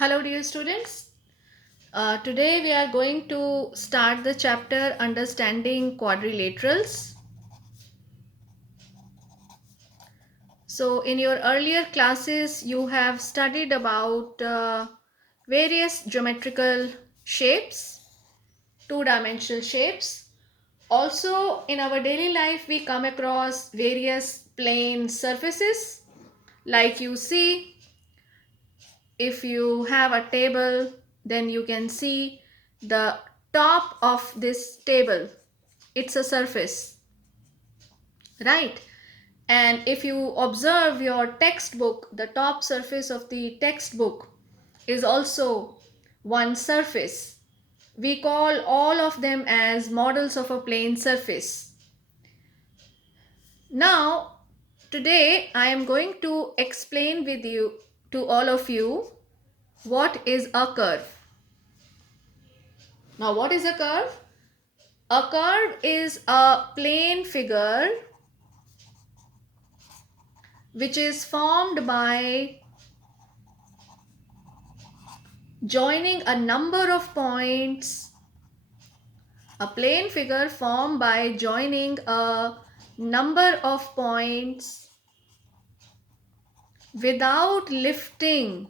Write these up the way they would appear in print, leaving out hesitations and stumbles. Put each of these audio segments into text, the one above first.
Hello, dear students. Today we are going to start the chapter Understanding Quadrilaterals. So, in your earlier classes, you have studied about various geometrical shapes, two-dimensional shapes. Also, in our daily life, we come across various plane surfaces. Like you see, if you have a table, then you can see the top of this table. It's a surface, right? And if you observe your textbook, the top surface of the textbook is also one surface. We call all of them as models of a plane surface. Now, today I am going to explain with you to all of you what is a curve. Now, what is a curve? A curve is a plane figure which is formed by joining a number of points. A plane figure formed by joining a number of points without lifting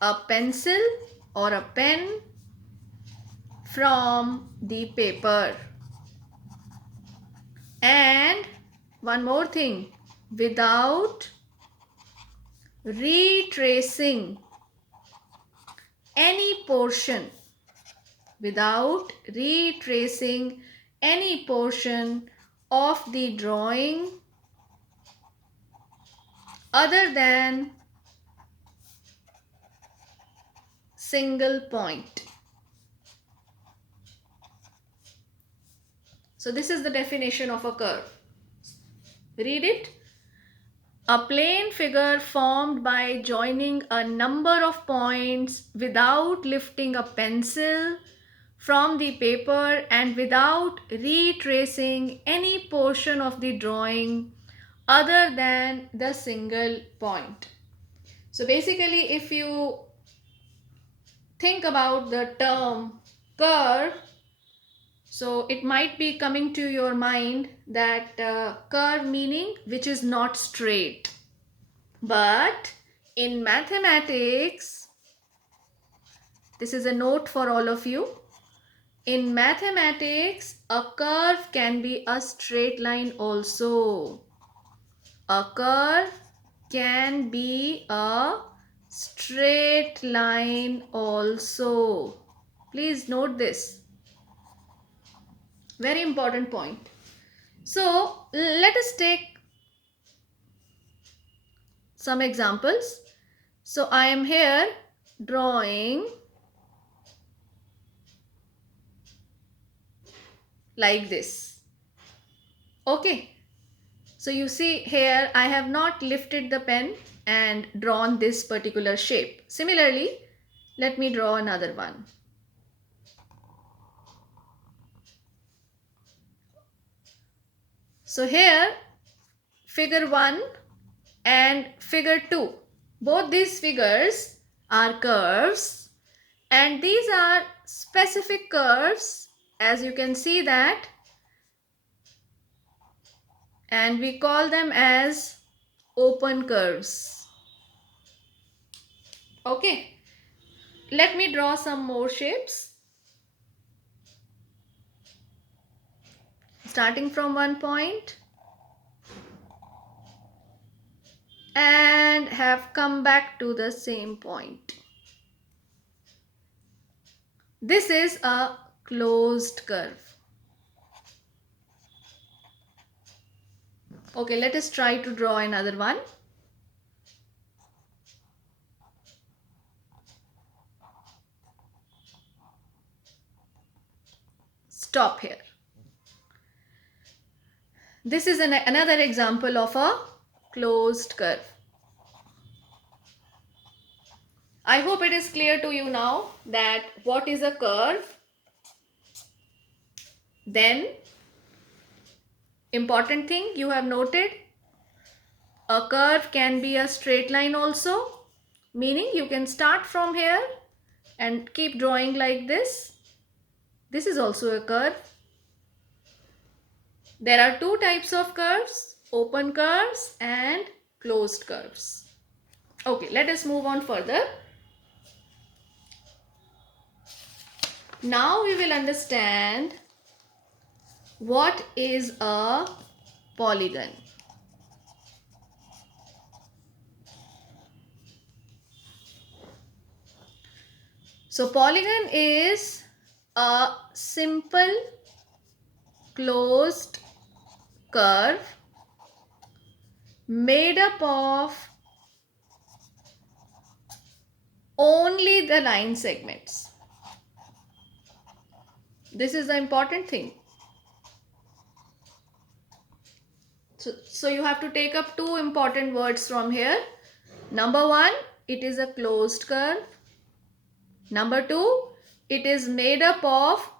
a pencil or a pen from the paper. And one more thing, without retracing any portion, without retracing any portion of the drawing other than single point. So this is the definition of a curve. Read it. A plane figure formed by joining a number of points without lifting a pencil from the paper and without retracing any portion of the drawing other than the single point. So basically, if you think about the term curve, so it might be coming to your mind that curve meaning which is not straight. But in mathematics, this is a note for all of you. In mathematics, a curve can be a straight line also. A curve can be a straight line also. Please note this. Very important point. So let us take some examples. So I am here drawing like this. Okay. So you see here I have not lifted the pen and drawn this particular shape. Similarly, let me draw another one. So here figure 1 and figure 2. Both these figures are curves and these are specific curves, as you can see that, and we call them as open curves. Okay, let me draw some more shapes. Starting from one point and have come back to the same point. This is a closed curve. Okay, let us try to draw another one. Stop here. This is another example of a closed curve. I hope it is clear to you now that what is a curve. Then, important thing you have noted, A curve can be a straight line also, meaning you can start from here and keep drawing like this. This is also a curve. There are two types of curves, open curves and closed curves. Okay, let us move on further. Now we will understand what is a polygon. So polygon is a simple closed curve made up of only the line segments. This is the important thing. So you have to take up two important words from here. Number one, it is a closed curve. Number two, it is made up of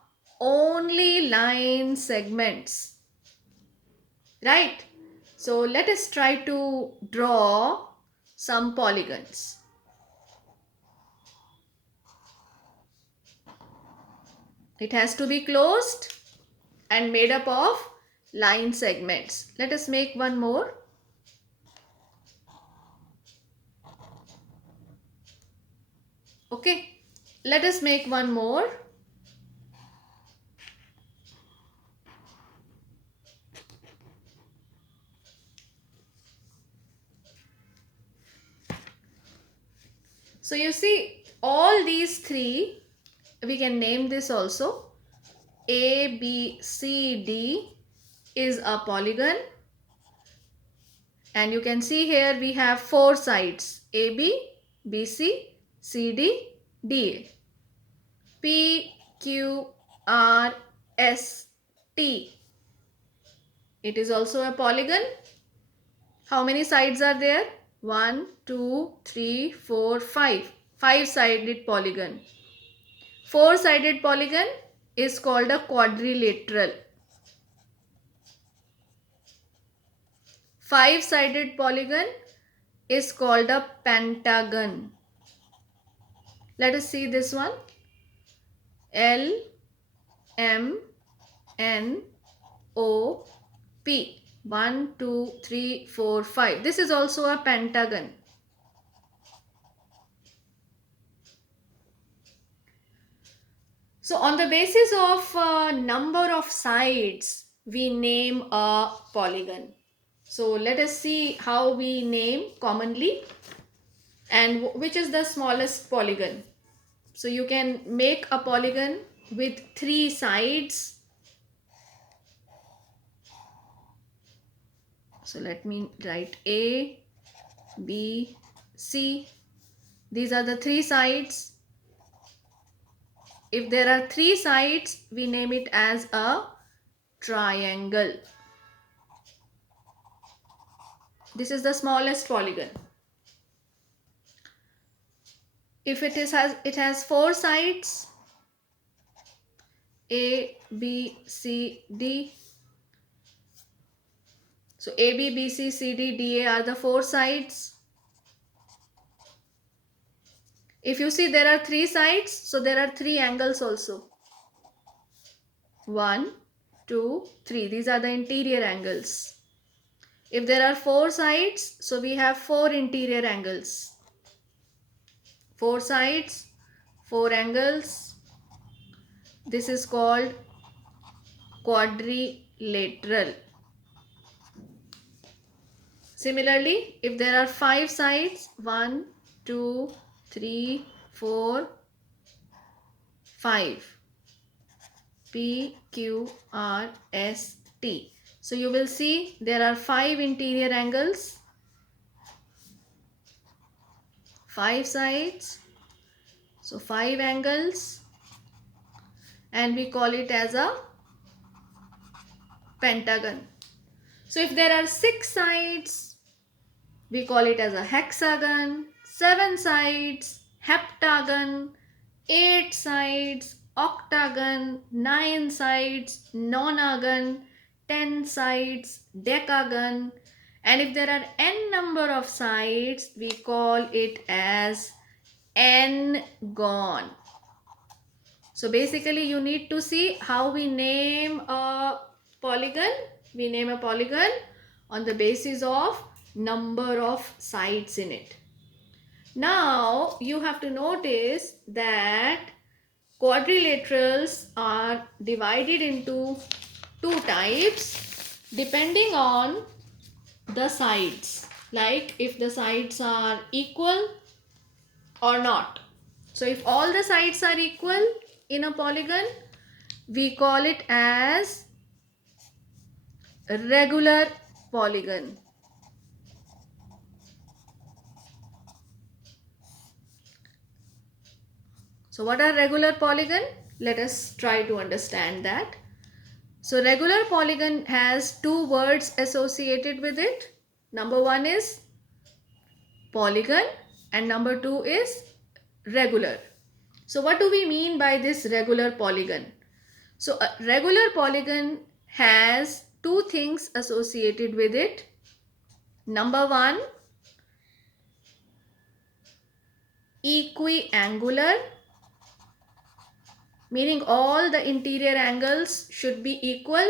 only line segments. Right? So let us try to draw some polygons. It has to be closed and made up of line segments. Let us make one more. Okay, let us make one more. So you see all these three, we can name this also. A, B, C, D is a polygon. And you can see here we have four sides, AB, BC, CD, DA. P, Q, R, S, T. It is also a polygon. How many sides are there? 1, 2, 3, 4, 5. 5-sided polygon. 4-sided polygon is called a quadrilateral. 5-sided polygon is called a pentagon. Let us see this one. L, M, N, O, P. 1, 2, 3, 4, 5. This is also a pentagon. So on the basis of number of sides, we name a polygon. So let us see how we name commonly and which is the smallest polygon. So you can make a polygon with 3 sides. So let me write A, B, C. These are the 3 sides. If there are 3 sides, we name it as a triangle. This is the smallest polygon. If it has 4 sides, A, B, C, D. So A, B, B, C, C, D, D, A are the 4 sides. If you see there are 3 sides, so there are 3 angles also. 1, 2, 3. These are the interior angles. If there are 4 sides, so we have 4 interior angles. 4 sides, 4 angles. This is called quadrilateral. Similarly, if there are 5 sides, 1, 2, 3, 4, 5. P, Q, R, S, T. So you will see there are 5 interior angles, 5 sides, so 5 angles, and we call it as a pentagon. So if there are 6 sides, we call it as a hexagon, 7 sides, heptagon, 8 sides, octagon, 9 sides, nonagon, 10 sides, decagon, And if there are n number of sides, we call it as n-gon. So basically you need to see how we name a polygon. We name a polygon on the basis of number of sides in it. Now you have to notice that quadrilaterals are divided into two types depending on the sides, like if the sides are equal or not. So if all the sides are equal in a polygon, we call it as regular polygon. So what are regular polygon? Let us try to understand that. So regular polygon has two words associated with it. Number one is polygon and number two is regular. So what do we mean by this regular polygon? So a regular polygon has two things associated with it. Number one, equiangular, meaning all the interior angles should be equal,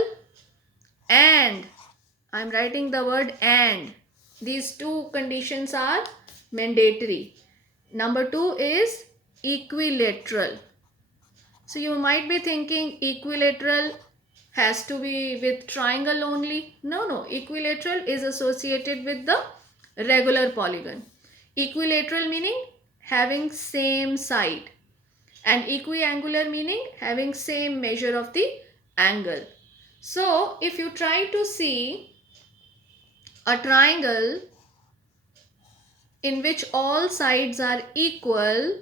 and I'm writing the word and. These two conditions are mandatory. Number two is equilateral. So you might be thinking equilateral has to be with triangle only. No, equilateral is associated with the regular polygon. Equilateral meaning having same side, and equiangular meaning having same measure of the angle. So if you try to see a triangle in which all sides are equal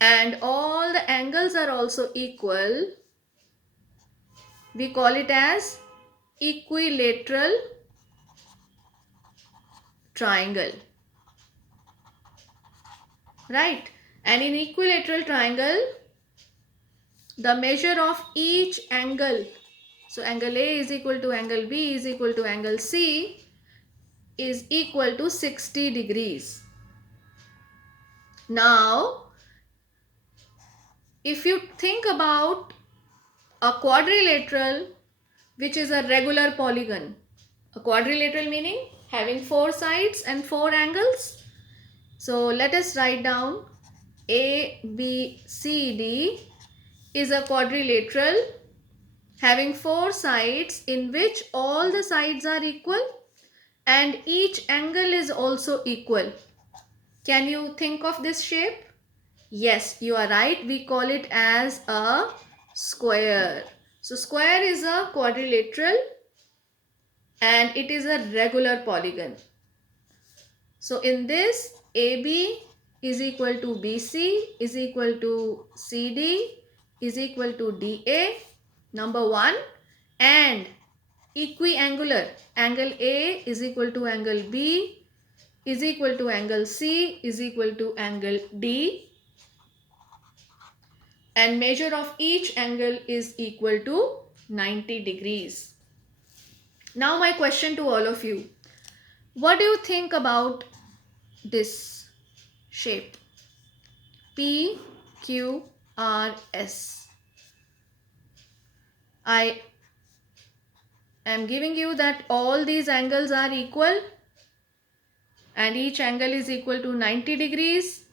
and all the angles are also equal, we call it as equilateral triangle, right? And in equilateral triangle, the measure of each angle, so angle A is equal to angle B is equal to angle C, is equal to 60 degrees. Now if you think about a quadrilateral which is a regular polygon, a quadrilateral meaning having four sides and four angles. So let us write down A, B, C, D is a quadrilateral having four sides in which all the sides are equal and each angle is also equal. Can you think of this shape? Yes, you are right. We call it as a square. So square is a quadrilateral and it is a regular polygon. So in this, AB is equal to BC is equal to CD is equal to DA, number 1, and equiangular, angle A is equal to angle B is equal to angle C is equal to angle D, and measure of each angle is equal to 90 degrees. Now my question to all of you, what do you think about this shape? PQRS. I am giving you that all these angles are equal and each angle is equal to 90 degrees.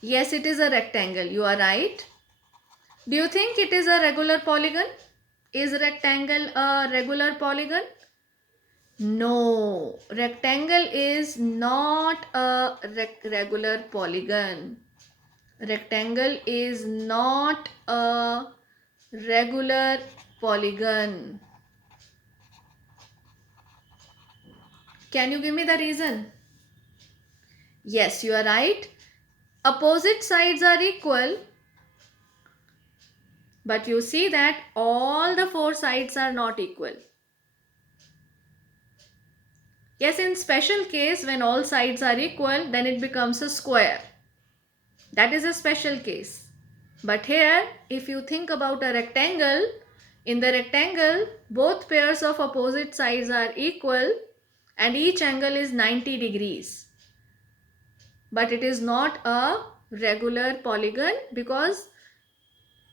Yes, it is a rectangle. You are right. Do you think it is a regular polygon? Is rectangle a regular polygon? No, rectangle is not a regular polygon. Rectangle is not a regular polygon. Can you give me the reason? Yes, you are right. Opposite sides are equal, but you see that all the four sides are not equal. Yes, in special case, when all sides are equal, then it becomes a square. That is a special case. But here, if you think about a rectangle, in the rectangle, both pairs of opposite sides are equal and each angle is 90 degrees. But it is not a regular polygon because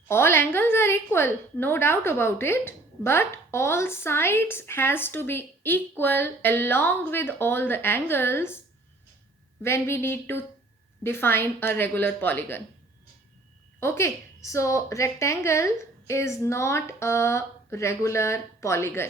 all angles are equal, no doubt about it, but all sides has to be equal along with all the angles when we need to define a regular polygon. Okay, so rectangle is not a regular polygon.